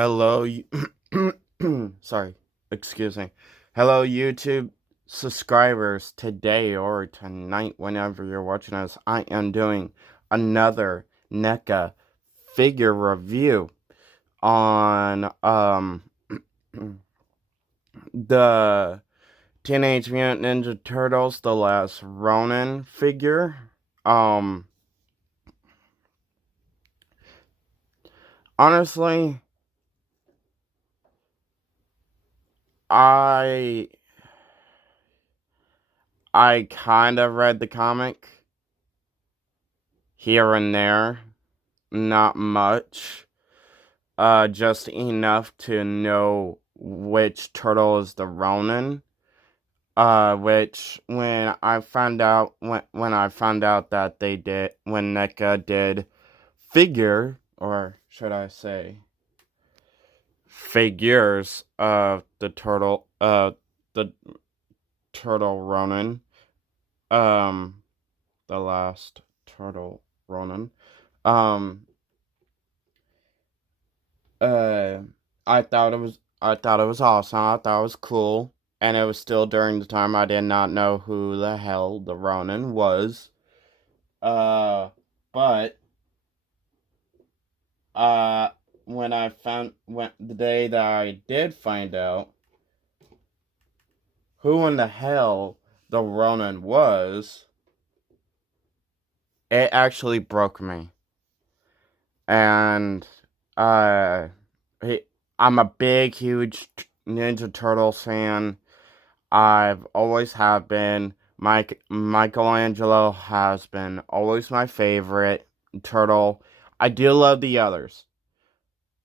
Hello, sorry, excuse me. Hello, YouTube subscribers. Today or tonight, whenever you're watching us, I am doing another NECA figure review on the Teenage Mutant Ninja Turtles: The Last Ronin figure. Um, Honestly, I I kind of read the comic here and there, not much, just enough to know which turtle is the Ronin. Which when I found out that when NECA did figure, or should I say figures of the turtle Ronin, um, the last turtle Ronin, um, uh, I thought it was awesome. I thought it was cool, and it was still during the time I did not know who the hell the Ronin was. Uh, but uh, when the day that I did find out who in the hell the Ronin was, it actually broke me. And uh, he, I'm a big, huge Ninja Turtle fan. I've always have been. Michelangelo has been always my favorite turtle. I do love the others.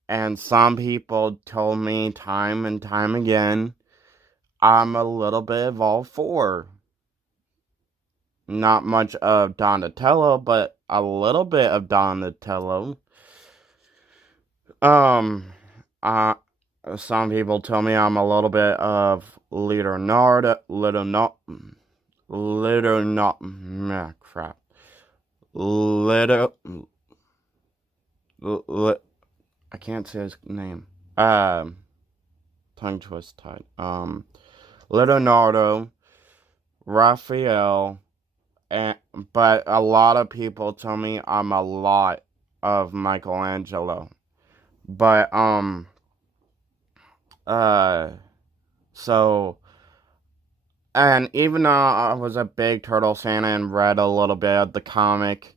And some people told me time and time again, I'm a little bit of all four. Not much of Donatello, but a little bit of Donatello. Um, uh, some people tell me I'm a little bit of Leonardo, Little not crap. Little I can't say his name. Tongue twist tied. Leonardo, Raphael, and but a lot of people tell me I'm a lot of Michelangelo. But uh so and even though I was a big Turtle fan and read a little bit of the comic,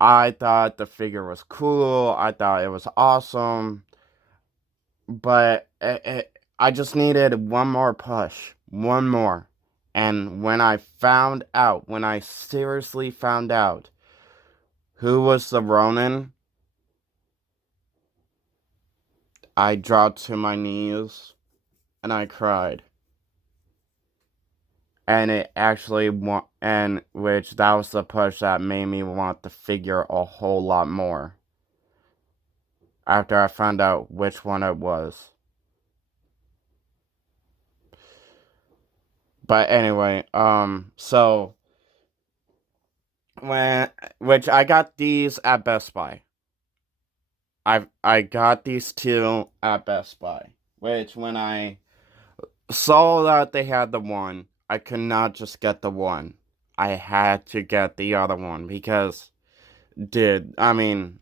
I thought the figure was cool. I thought it was awesome. But I just needed one more push. One more. And when I seriously found out who was the Ronin, I dropped to my knees and I cried. And which that was the push that made me want the figure a whole lot more after I found out which one it was. But anyway, so when which I got these at Best Buy. I got these two at Best Buy, which when I saw that they had the one, I could not just get the one. I had to get the other one because, I mean,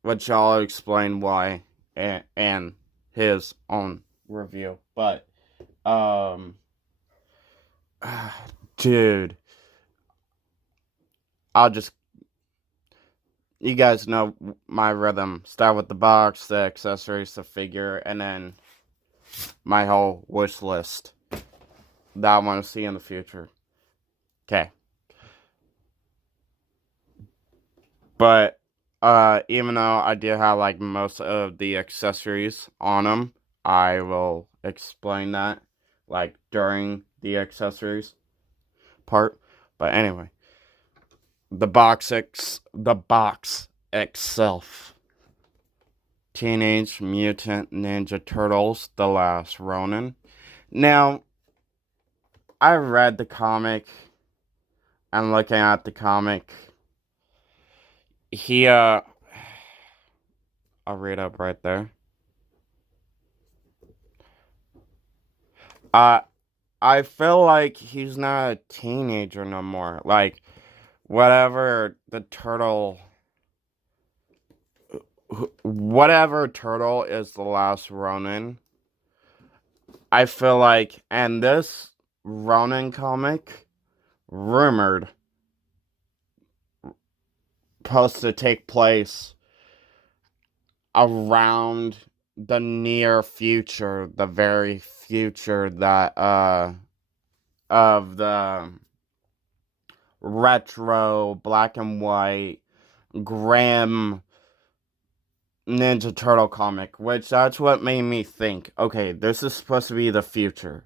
which I'll explain why and his own review. But, um, dude, I'll just, you guys know my rhythm. Start with the box, the accessories, the figure, and then my whole wish list that I want to see in the future. Okay. But even though I do have like most of the accessories on them, I will explain that like during the accessories part. But anyway, the box itself. Teenage Mutant Ninja Turtles: The Last Ronin. Now, I read the comic. I'm looking at the comic. He I'll read up right there. I I feel like he's not a teenager no more. Like whatever whatever turtle is the last Ronin, I feel like, and this Ronin comic, rumored, supposed to take place around the near future, the very future that, of the retro, black and white, grim Ninja Turtle comic, which that's what made me think, okay, this is supposed to be the future.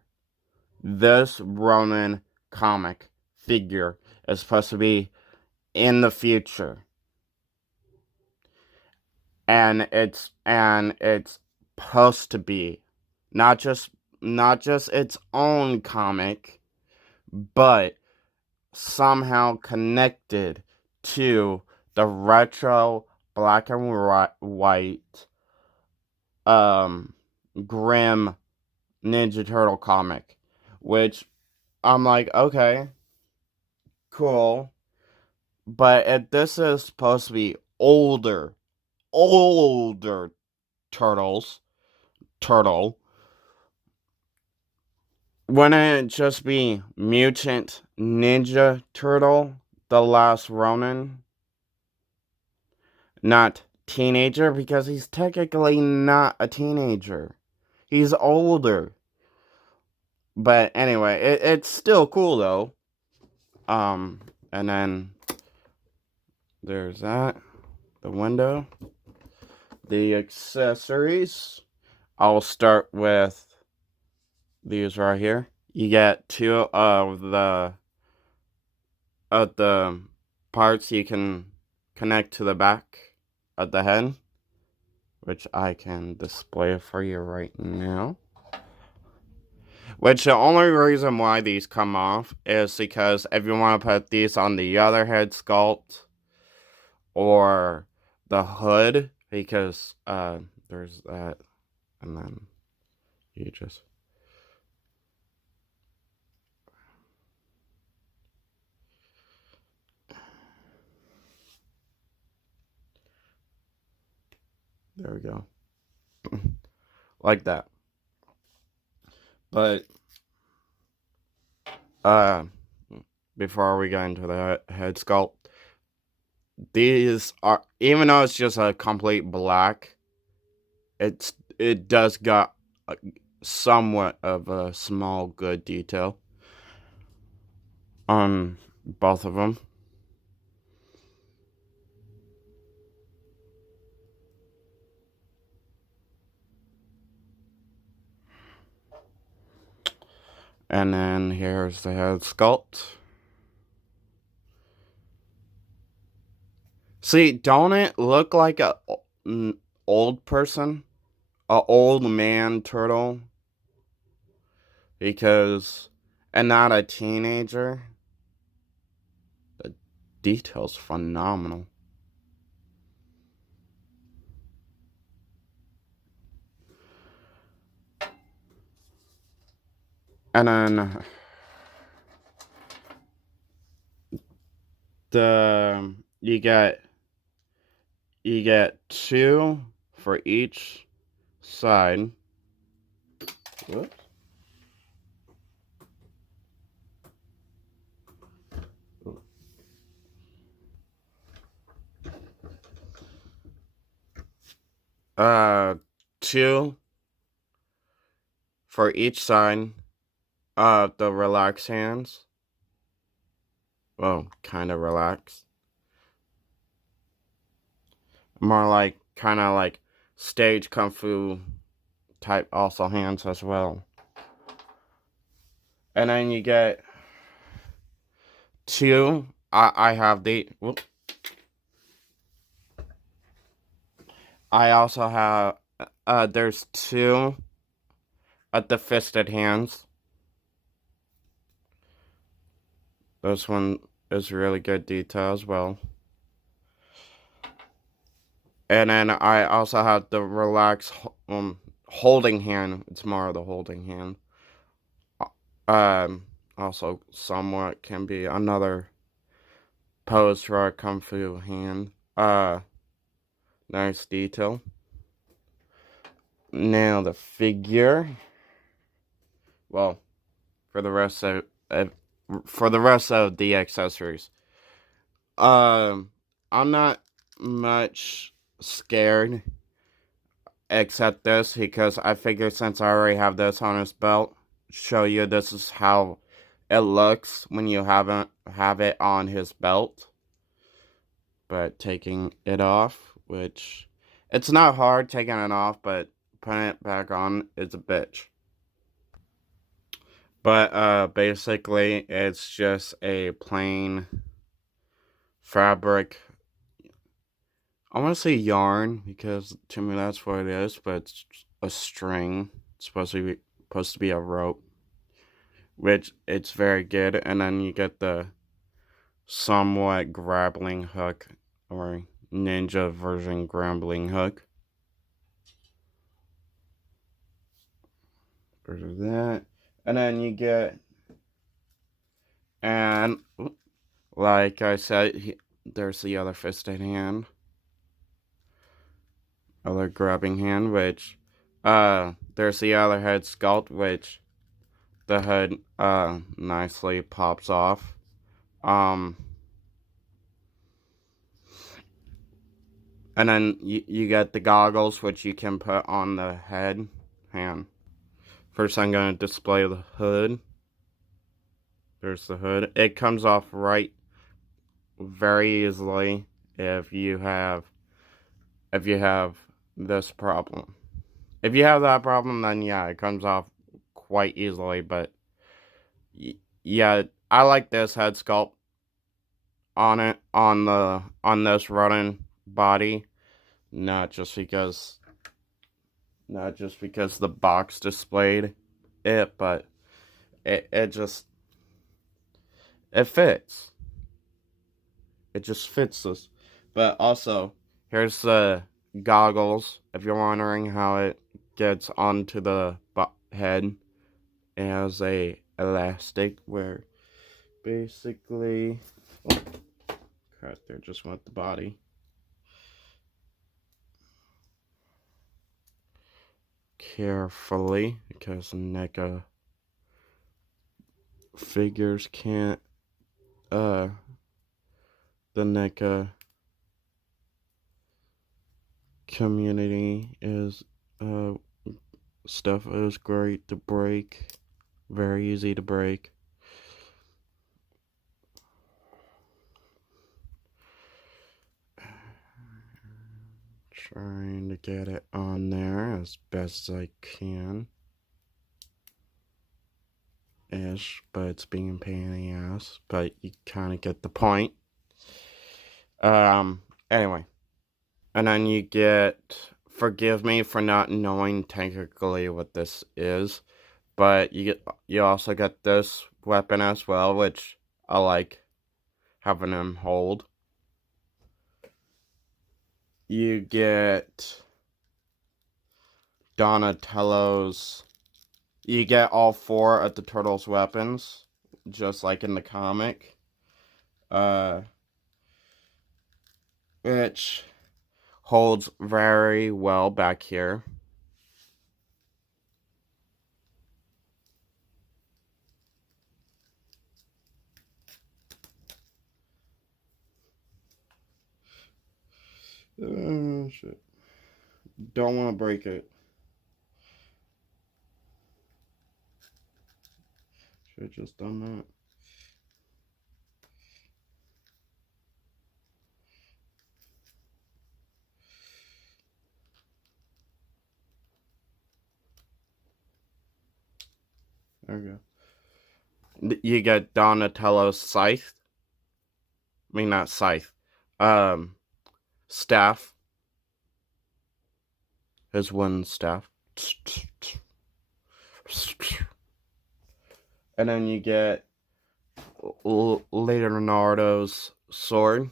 This Ronin comic figure is supposed to be in the future. And it's supposed to be not just not just its own comic, but somehow connected to the retro black and white grim Ninja Turtle comic, which I'm like, okay, cool, but if this is supposed to be older turtle, wouldn't it just be Mutant Ninja Turtle, the last Ronin? Not teenager, because he's technically not a teenager. He's older. But anyway, it's still cool though. And then there's that. The window. The accessories. I'll start with these right here. You get two of the parts you can connect to the back of the head, which I can display for you right now. Which the only reason why these come off is because if you want to put these on the other head sculpt or the hood, because there's that, and then you just there we go. Like that. But uh before we get into the head sculpt, these are, even though it's just a complete black, it does got somewhat of a small good detail on both of them. And then here's the head sculpt. See, don't it look like a old person? A old man turtle? Because, and not a teenager? The detail's phenomenal. And then the you get two for each side. Whoops. Uh, two for each side of the relaxed hands. Well, kind of relaxed. More like, kind of like stage kung fu type also hands as well. And then you get two. I have the. Whoop. I also have. There's two at the fisted hands. This one is really good detail as well. And then I also have the relaxed holding hand. It's more of the holding hand. Also somewhat can be another pose for a kung fu hand. Nice detail. Now the figure. Well, for the rest of the accessories. Um, I'm not much scared except this because I figured since I already have this on his belt, show you this is how it looks when you haven't have it on his belt. But taking it off, which it's not hard taking it off, but putting it back on is a bitch. But basically it's just a plain fabric. I want to say yarn because to me that's what it is, but it's a string. It's supposed to be a rope, which it's very good. And then you get the somewhat grappling hook or ninja version grappling hook. There's that, and then you get, and like I said, there's the other fisted hand, other grabbing hand, which, there's the other head sculpt, which the head, nicely pops off. Um, and then you get the goggles, which you can put on the head hand. First, I'm going to display the hood. There's the hood. It comes off right very easily if you have this problem. If you have that problem, then yeah, it comes off quite easily. But yeah, I like this head sculpt on it on this Ronin body, not just because the box displayed it, but it just it fits. It just fits this. But also, here's the goggles. If you're wondering how it gets onto the head, it has a elastic where basically, oh, crap, there just went the body. Carefully, because Neca figures can't, the Neca community is, stuff is great to break, very easy to break. Trying to get it on there as best as I can. Ish, but it's being a pain in the ass. But you kind of get the point. Anyway. And then you get, forgive me for not knowing technically what this is, but you also get this weapon as well, which I like having him hold. You get Donatello's. You get all four of the Turtles' weapons, just like in the comic. Which holds very well back here. Shit. Don't want to break it. Should have just done that. There we go. You get Donatello's scythe. I mean, not scythe. Staff. His one staff. And then you get Leonardo's sword.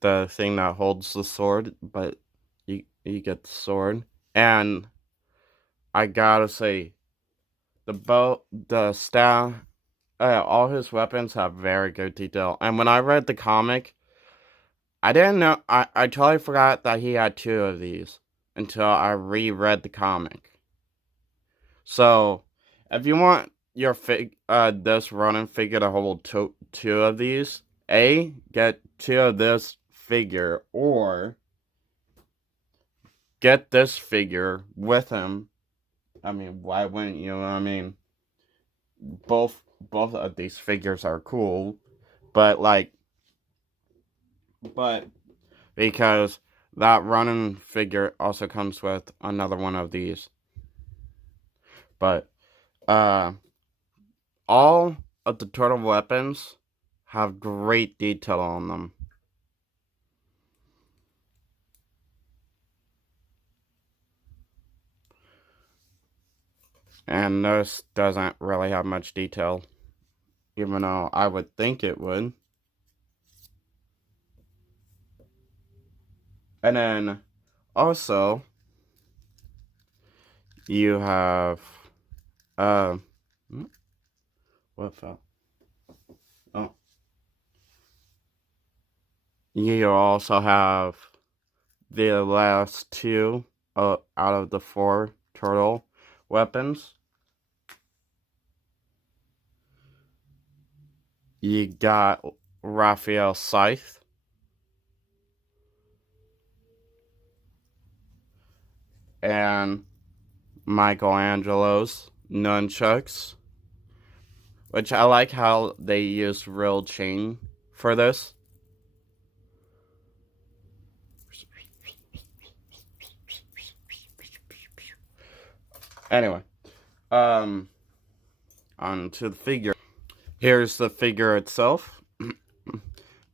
The thing that holds the sword, but you get the sword. And I gotta say, the staff, all his weapons have very good detail. And when I read the comic, I didn't know. I totally forgot that he had two of these until I reread the comic. So, if you want your this Ronin figure to hold two of these, get two of this figure, or get this figure with him. I mean, why wouldn't you? I mean, both of these figures are cool, but but because that Ronin figure also comes with another one of these. But all of the turtle weapons have great detail on them. And this doesn't really have much detail, even though I would think it would. And then also you have what fell? Oh, you also have the last two out of the four turtle weapons. You got Raphael's scythe and Michelangelo's nunchucks, which I like how they use real chain for this. Anyway, on to the figure. Here's the figure itself.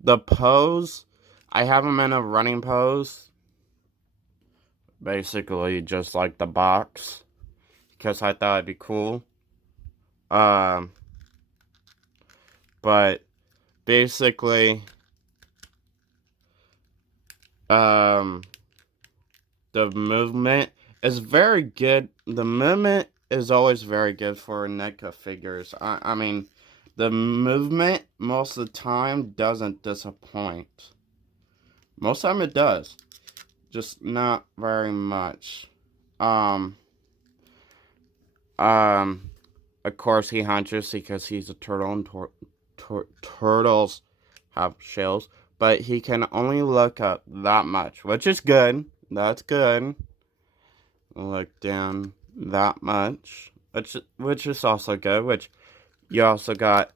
The pose, I have him in a running pose. Basically, just like the box, because I thought it'd be cool. But basically, the movement is very good. The movement is always very good for NECA figures. I mean, the movement most of the time doesn't disappoint. Most of the time it does, just not very much. Of course he hunches because he's a turtle, and turtles have shells, but he can only look up that much, which is good. That's good. Look down that much, which is also good. Which you also got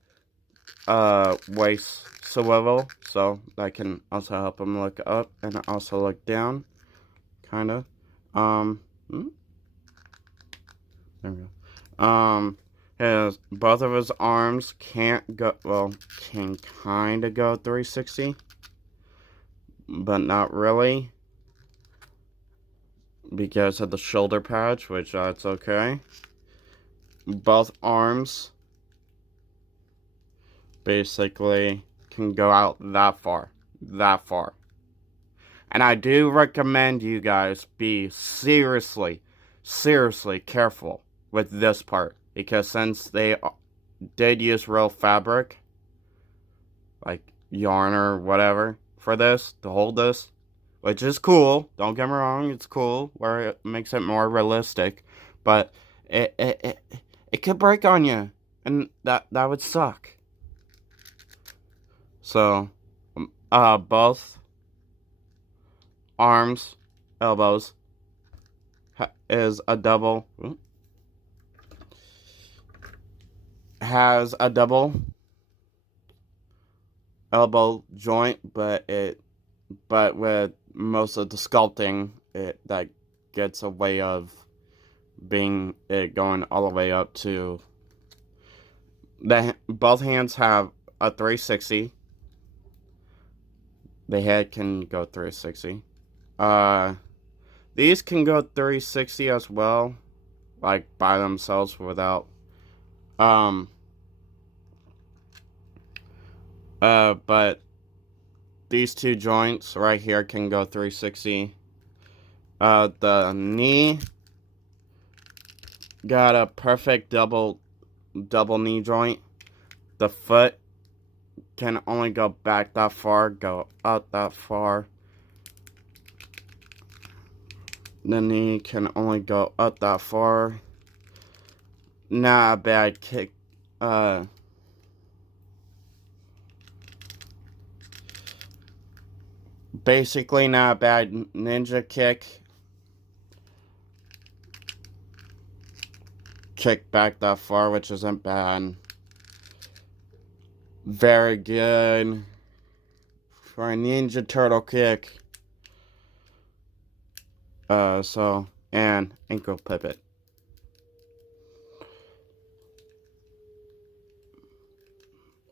waist swivel, so that can also help him look up and also look down, kind of. There we go. Both of his arms can't go, well, can kind of go 360, but not really, because of the shoulder patch, which that's okay. Both arms basically can go out that far. And I do recommend you guys be seriously careful with this part, because since they did use real fabric, like yarn or whatever, for this, to hold this, which is cool, don't get me wrong, it's cool, where it makes it more realistic, but it could break on you, and that would suck. So, both arms, elbows, is a double, has a double elbow joint, but with most of the sculpting, that gets a way of being it going all the way up to both hands have a 360. The head can go 360. These can go 360 as well, like by themselves without but these two joints right here can go 360. The knee got a perfect double knee joint. The foot can only go back that far, go out that far. The knee can only go up that far. Not a bad kick. Basically not a bad ninja kick. Kick back that far, which isn't bad. Very good for a Ninja Turtle kick. And ankle pivot.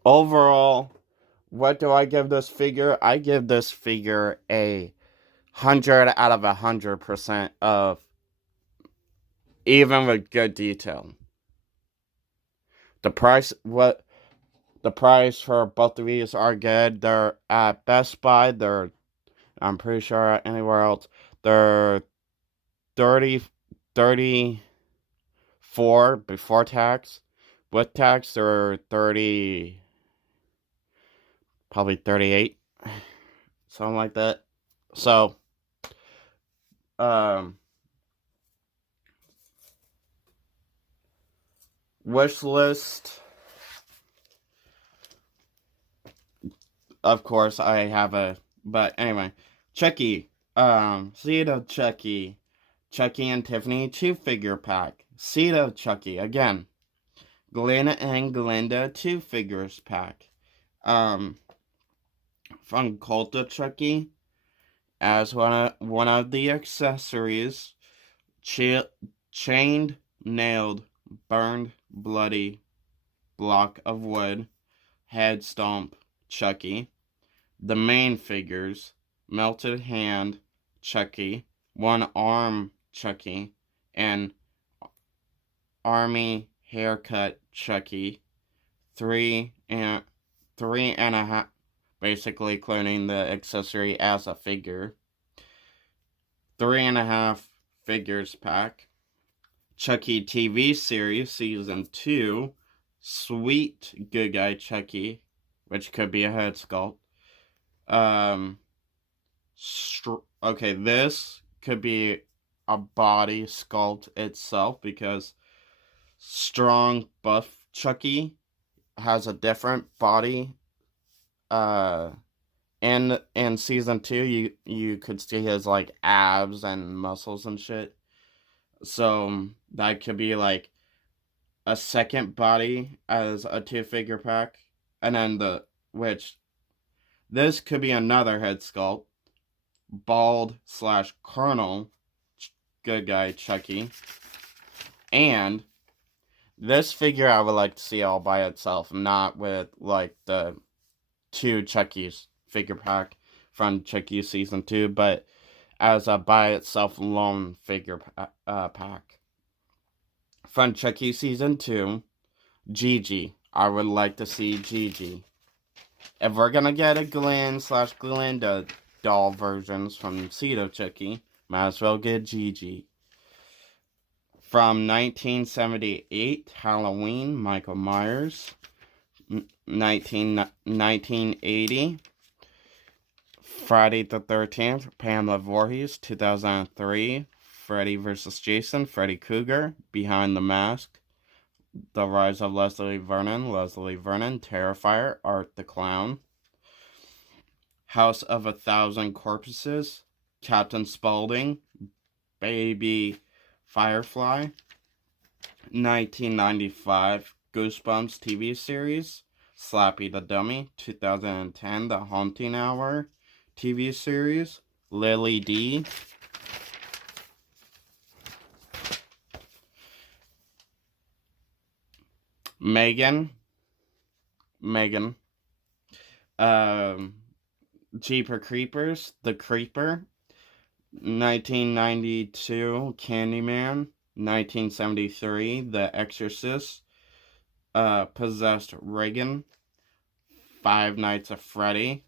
Overall, what do I give this figure? I give this figure a 100 out of 100% of even with good detail. The price for both of these are good. They're at Best Buy. I'm pretty sure anywhere else. They're 34 before tax. With tax, they're 30, probably 38, something like that. So, wish list. Of course, I have but anyway, Chucky, Seed of Chucky, Chucky and Tiffany 2-figure pack, Seed of Chucky, again, Glenn and Glinda 2-figures pack, from Cult of Chucky, as one of the accessories, chained, nailed, burned, bloody block of wood, head stomp, Chucky. The main figures, melted hand, Chucky, one arm, Chucky, and army haircut, Chucky, three and a half, basically cloning the accessory as a figure. 3.5 figures pack. Chucky TV series season 2. Sweet Good Guy Chucky, which could be a head sculpt. Okay, this could be a body sculpt itself because strong buff Chucky has a different body. In season 2, you could see his like abs and muscles and shit. So that could be like a second body as a 2-figure pack, and then this could be another head sculpt. Bald / Colonel Good Guy Chucky, and this figure I would like to see all by itself, not with like the 2 Chucky's figure pack from Chucky season 2, but as a by itself lone figure pack. From Chucky season 2, Gigi. I would like to see Gigi. If we're gonna get a Glenn / Glinda doll versions from Seed of Chucky, might as well get Gigi. From 1978, Halloween, Michael Myers. 1980, Friday the 13th, Pamela Voorhees. 2003, Freddy vs. Jason, Freddy Krueger, Behind the Mask. The Rise of Leslie Vernon, Terrifier, Art the Clown. House of 1,000 Corpses, Captain Spaulding, Baby Firefly. 1995, Goosebumps TV series, Slappy the Dummy. 2010, The Haunting Hour TV series, Lily D. Megan. Jeeper Creepers, The Creeper. 1992, Candyman. 1973, The Exorcist. Possessed Reagan. Five Nights at Freddy.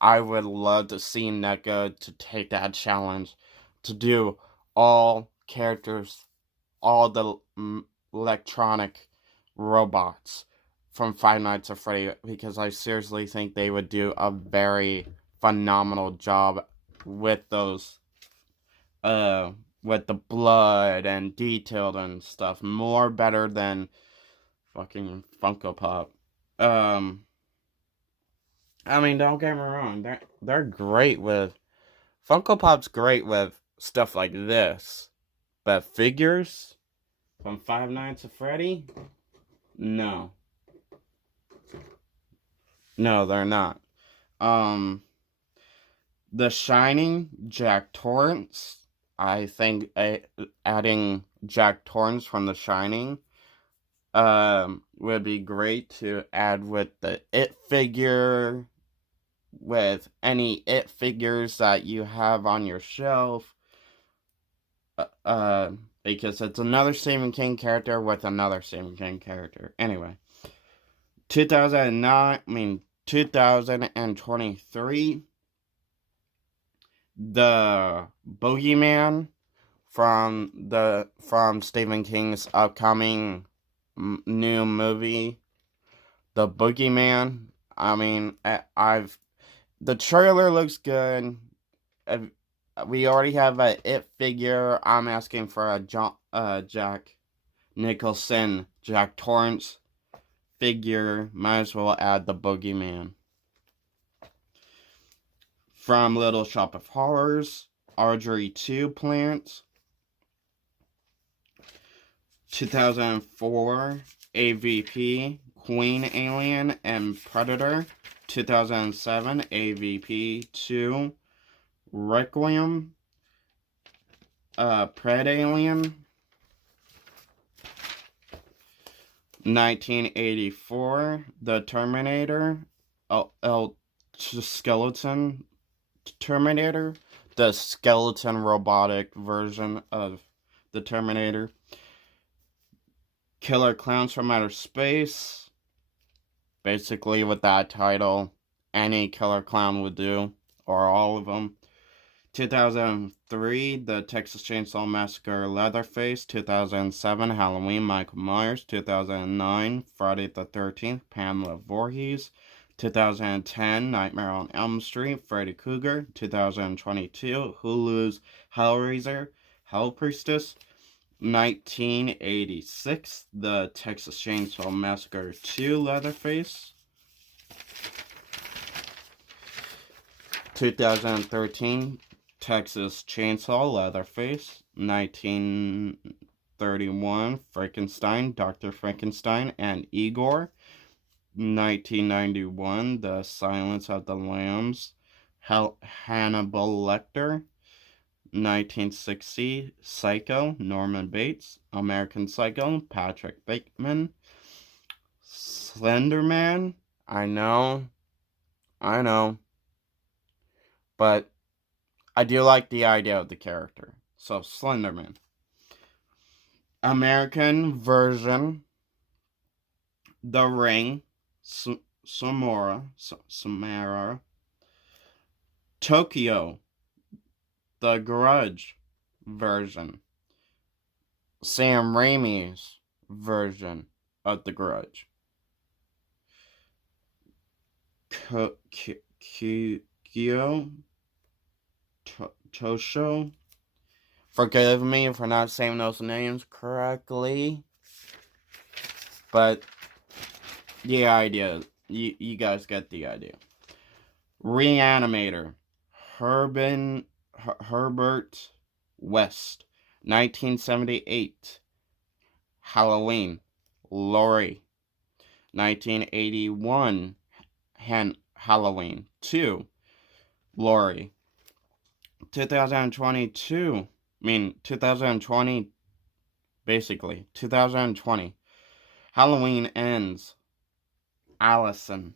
I would love to see Neca to take that challenge to do all characters all the electronic robots from Five Nights at Freddy, because I seriously think they would do a very phenomenal job with those, with the blood and detailed and stuff, more better than fucking Funko Pop. Um, I mean, don't get me wrong, they're great with Funko Pop's great with stuff like this, but figures from Five Nights at Freddy, no, no, they're not. Um, The Shining, Jack Torrance. I think adding Jack Torrance from The Shining would be great to add with the It figure, with any It figures that you have on your shelf. Because it's another Stephen King character with another Stephen King character. Anyway, 2023, the Boogeyman from Stephen King's upcoming new movie, The Boogeyman. I mean, the trailer looks good. We already have a It figure. I'm asking for a Jack Nicholson, Jack Torrance figure. Might as well add the Boogeyman. From Little Shop of Horrors, Audrey 2 Plant. 2004, AVP, Queen Alien and Predator. 2007, AVP 2, Requiem, Pred Alien. 1984, The Terminator, Skeleton Terminator, the skeleton robotic version of the Terminator. Killer Clowns from Outer Space. Basically, with that title, any killer clown would do, or all of them. 2003, The Texas Chainsaw Massacre Leatherface. 2007, Halloween Michael Myers. 2009, Friday the 13th, Pamela Voorhees. 2010, Nightmare on Elm Street, Freddy Krueger. 2022, Hulu's Hellraiser, Hell Priestess. 1986, The Texas Chainsaw Massacre 2 Leatherface. 2013, Texas Chainsaw Leatherface. 1931, Frankenstein, Dr. Frankenstein and Igor. 1991, The Silence of the Lambs, Hannibal Lecter. 1960, Psycho, Norman Bates. American Psycho, Patrick Bateman. Slenderman, I know, but I do like the idea of the character. So, Slenderman. American version, The Ring, Samara. Tokyo, The Grudge version. Sam Raimi's version of The Grudge. Tosho. Forgive me for not saying those names correctly. But the idea, you guys get the idea. Reanimator. Herbert West. 1978. Halloween. Laurie. 1981. Halloween 2. Laurie. 2020, basically. 2020. Halloween Ends. Allison.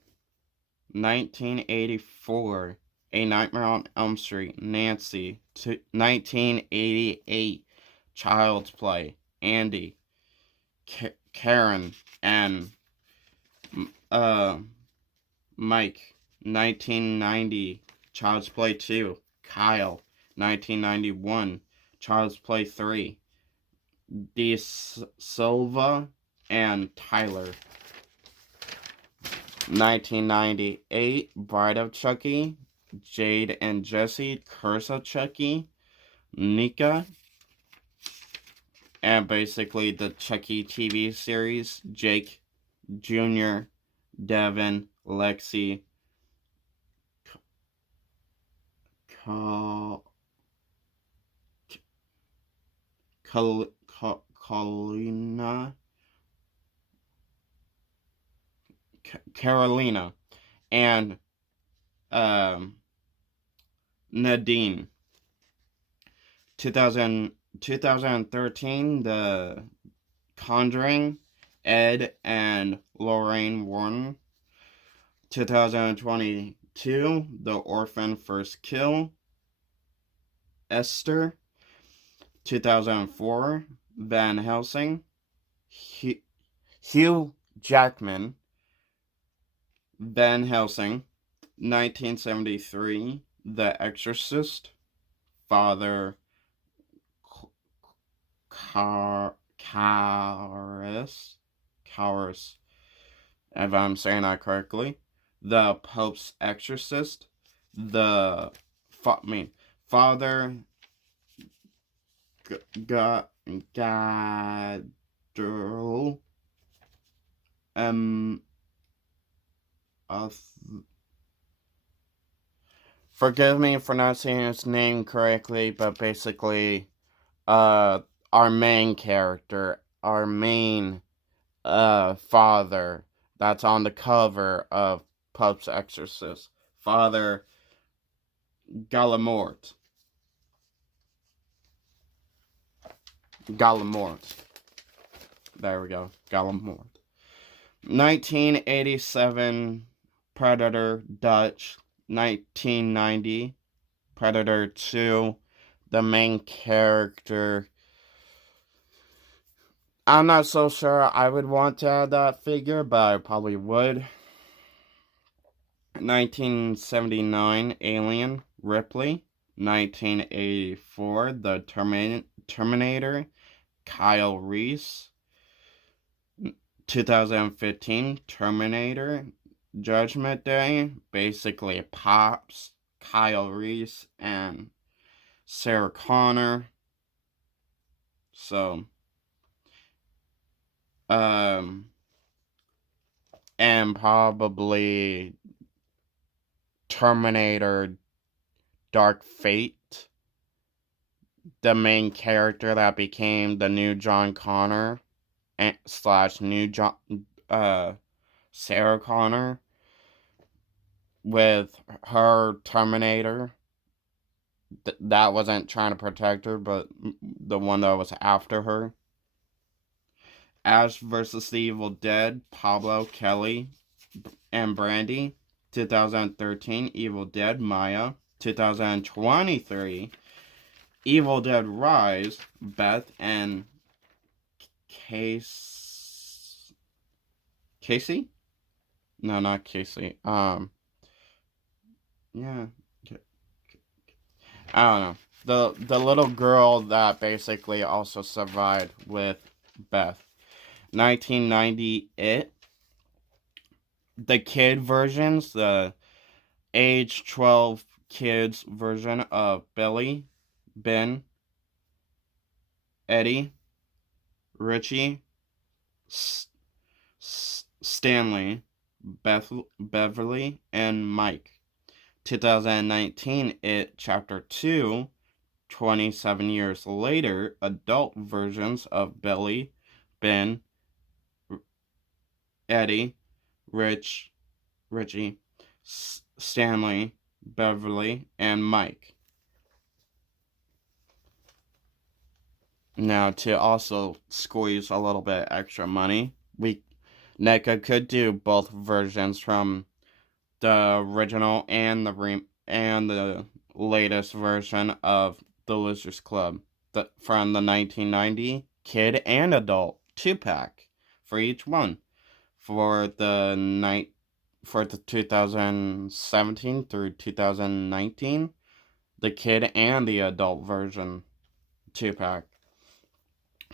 1984. A Nightmare on Elm Street. Nancy. 1988. Child's Play. Andy. Karen. And Mike. 1990. Child's Play 2. Kyle. 1991. Child's Play 3. De Silva and Tyler. 1998, Bride of Chucky, Jade and Jesse, Curse of Chucky, Neca, and basically the Chucky TV series, Jake Jr., Devin, Lexi, Carolina, and Nadine. 2013, The Conjuring, Ed and Lorraine Warren. 2022, The Orphan First Kill, Esther. 2004, Van Helsing, Hugh Jackman, Van Helsing. 1973, The Exorcist, Father Cowris, if I'm saying that correctly. The Pope's Exorcist, Father Gadril, forgive me for not saying his name correctly, but basically, our main character, our main father that's on the cover of Pope's Exorcist, Father Gallimort. There we go, Gallimort. 1987, Predator Dutch. 1990, Predator 2. The main character, I'm not so sure I would want to add that figure, but I probably would. 1979, Alien, Ripley. 1984, The Terminator, Kyle Reese. 2015, Terminator, Judgment Day, basically Pops, Kyle Reese, and Sarah Connor. So, and probably Terminator Dark Fate, the main character that became the new John Connor / new John Sarah Connor, with her Terminator that wasn't trying to protect her, but the one that was after her. Ash vs. the Evil Dead, Pablo, Kelly, and Brandy. 2013, Evil Dead, Maya. 2023, Evil Dead Rise, Beth and Casey? No, not Casey. Yeah. I don't know. The little girl that basically also survived with Beth. 1990, It. The kid versions, the age 12 kids version of Billy, Ben, Eddie, Richie, Stanley, Beverly, and Mike. 2019, It Chapter 2, 27 years later, adult versions of Billy, Ben, Eddie, Richie, Stanley, Beverly, and Mike. Now, to also squeeze a little bit extra money, NECA could do both versions from the original and the latest version of the Losers Club, from the 1990 kid and adult 2-pack for each one for the 2017 through 2019, the kid and the adult version 2-pack.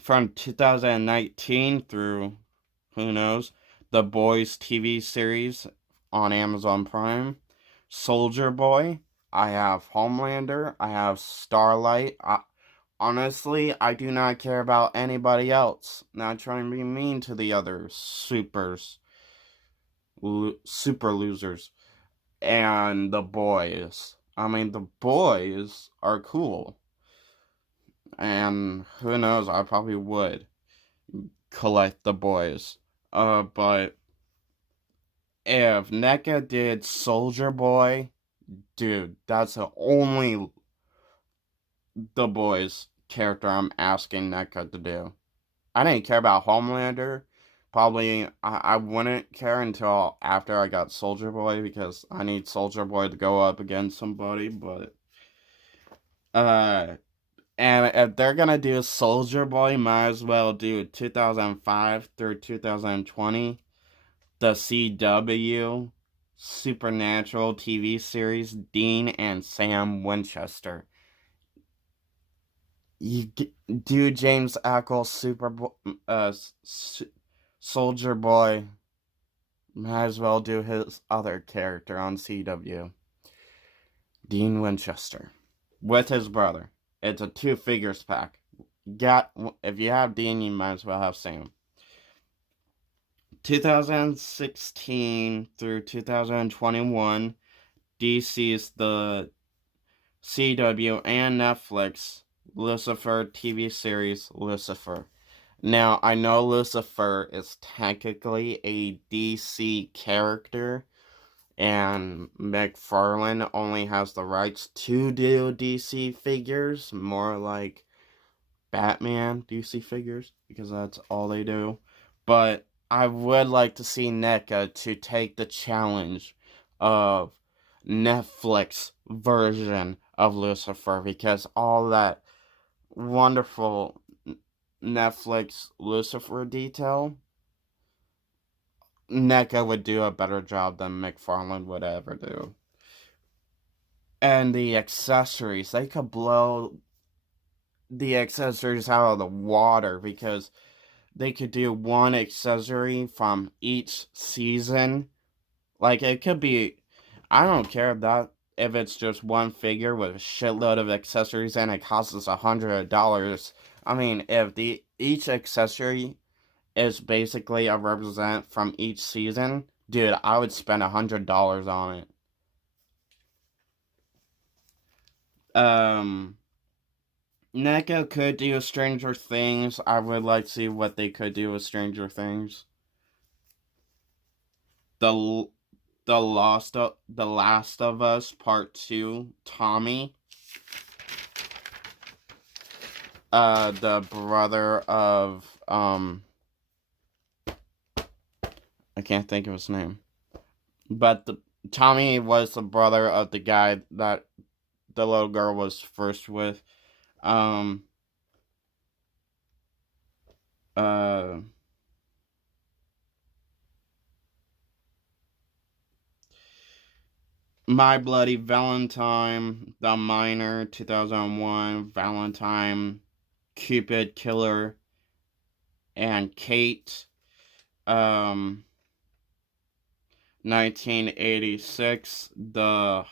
from 2019 through, who knows, The Boys TV series on Amazon Prime, Soldier Boy, I have Homelander, I have Starlight. Honestly, I do not care about anybody else. Not trying to be mean to the other super losers. And The Boys. I mean, The Boys are cool. And who knows, I probably would collect The Boys. But if NECA did Soldier Boy, dude, that's the only The Boys character I'm asking NECA to do. I didn't care about Homelander. Probably, I wouldn't care until after I got Soldier Boy, because I need Soldier Boy to go up against somebody, but, and if they're gonna do Soldier Boy, might as well do 2005 through 2020, the CW Supernatural TV series, Dean and Sam Winchester. You do James Ackles Soldier Boy, might as well do his other character on CW, Dean Winchester, with his brother. It's a 2 figures pack. If you have Dean, you might as well have Sam. 2016 through 2021, DC's the CW and Netflix Lucifer TV series Lucifer. Now, I know Lucifer is technically a DC character, and McFarlane only has the rights to do DC figures, more like Batman DC figures, because that's all they do. But I would like to see NECA to take the challenge of Netflix version of Lucifer, because all that wonderful Netflix Lucifer detail, NECA would do a better job than McFarlane would ever do. And the accessories, they could blow the accessories out of the water, because they could do one accessory from each season. Like, it could be, I don't care if it's just one figure with a shitload of accessories and it costs us $100. I mean, if each accessory is basically a represent from each season, dude, I would spend $100 on it. NECA could do Stranger Things. I would like to see what they could do with Stranger Things. The Last of Us Part 2, Tommy. The brother of I can't think of his name. But Tommy was the brother of the guy that the little girl was first with. My Bloody Valentine, The Miner, 2001, Valentine, Cupid Killer, and Kate, 1986, the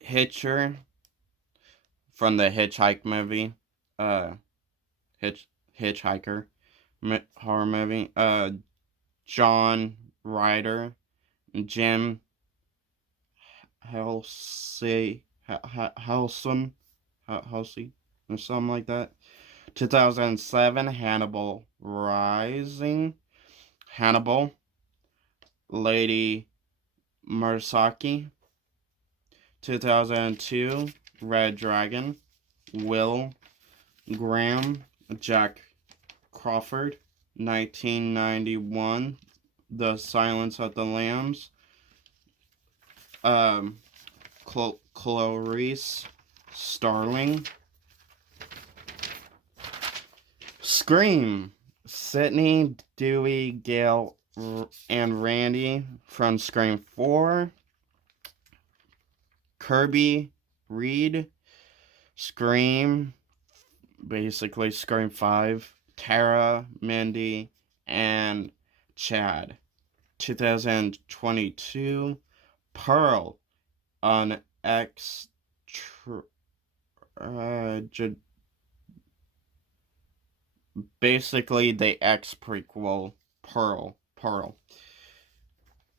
Hitcher from the Hitchhike movie, Hitchhiker horror movie, John Ryder, Jim Halsey, Halsey, or something like that. 2007, Hannibal Rising, Hannibal, Lady Murasaki. 2002, Red Dragon, Will Graham, Jack Crawford. 1991, The Silence of the Lambs, Clarice Starling. Scream, Sydney, Dewey, Gale, and Randy from Scream 4. Kirby Reed, Scream basically Scream 5, Tara, Mindy, and Chad. 2022, Pearl, an basically the X prequel, Pearl.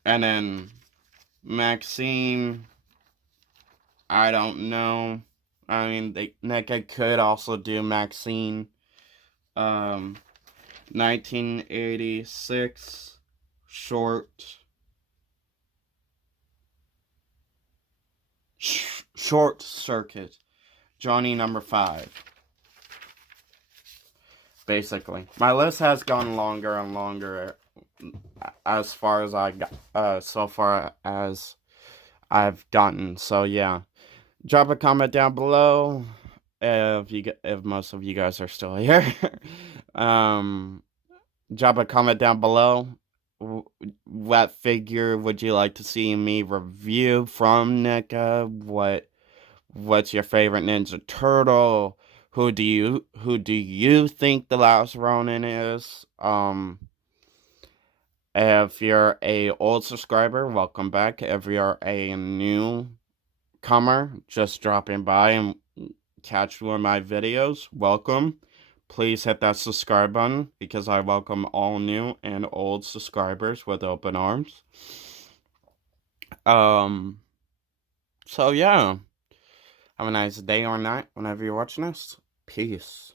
And then Maxine, I don't know. I mean, Neca could also do Maxine. 1986 short short circuit. Johnny number 5. Basically, my list has gone longer and longer as far as I got, so far as I've gotten. So yeah, drop a comment down below if most of you guys are still here. um, Drop a comment down below. What figure would you like to see me review from NECA? What's your favorite Ninja Turtle? Who do you think the last Ronin is? If you're a old subscriber, welcome back. If you're a newcomer just dropping by and catch one of my videos, welcome. Please hit that subscribe button because I welcome all new and old subscribers with open arms. So yeah. Have a nice day or night whenever you're watching this. Peace.